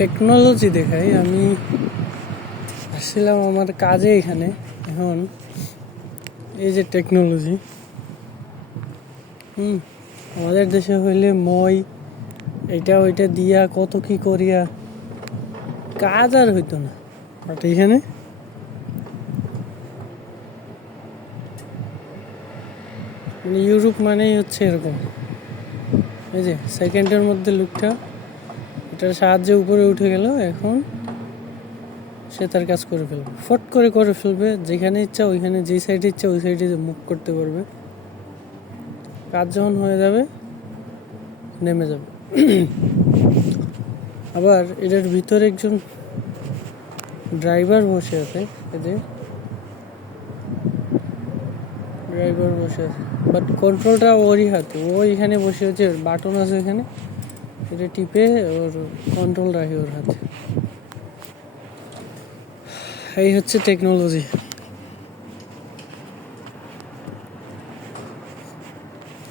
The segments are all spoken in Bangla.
টেকনোলজি দেখাই। আমি আসছিলাম আমার কাজে এখানে। এখন এই যে টেকনোলজি, আমাদের দেশে হইলে মই এটা ওইটা দিয়া কত কি করিয়া কাজ আর হইতো না। বাট এখানে মানে ইউরোপ মানেই হচ্ছে এরকম। এই যে সেকেন্ডের মধ্যে লোকটা এটার সাহায্যে উপরে উঠে গেল, এখন সে তার কাজ করে ফেলবে, ফট করে করে ফেলবে। যেখানে ইচ্ছা ওইখানে, যেই সাইডে ইচ্ছা ওই সাইডে মুভ করতে পারবে। কাজ যখন হয়ে যাবে নেমে যাবে। আবার এটার ভিতরে একজন ড্রাইভার বসে আছে। এই যে ড্রাইভার বসে আছে, বাট কন্ট্রোলটা ওরই হাতে। ও এখানে বসে আছে, বাটন আছে এখানে, এটা টিপে ওর কন্ট্রোল রাখে ওর হাতে। এই হচ্ছে টেকনোলজি।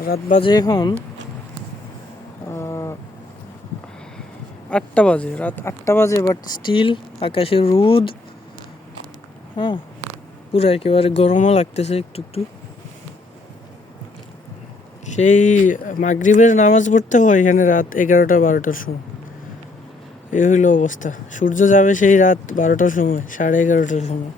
রাত বাজে এখন 8টা বাজে, রাত 8টা বাজে, বাট স্টিল আকাশে রোদ। হ্যাঁ, পুরো একেবারে গরমও লাগতেছে একটু একটু। সেই মাগরিবের নামাজ পড়তে হয় এখানে রাত 11টা 12টার সময়। এই হইল অবস্থা। সূর্য যাবে সেই রাত 12টার সময়, 11:30টার সময়।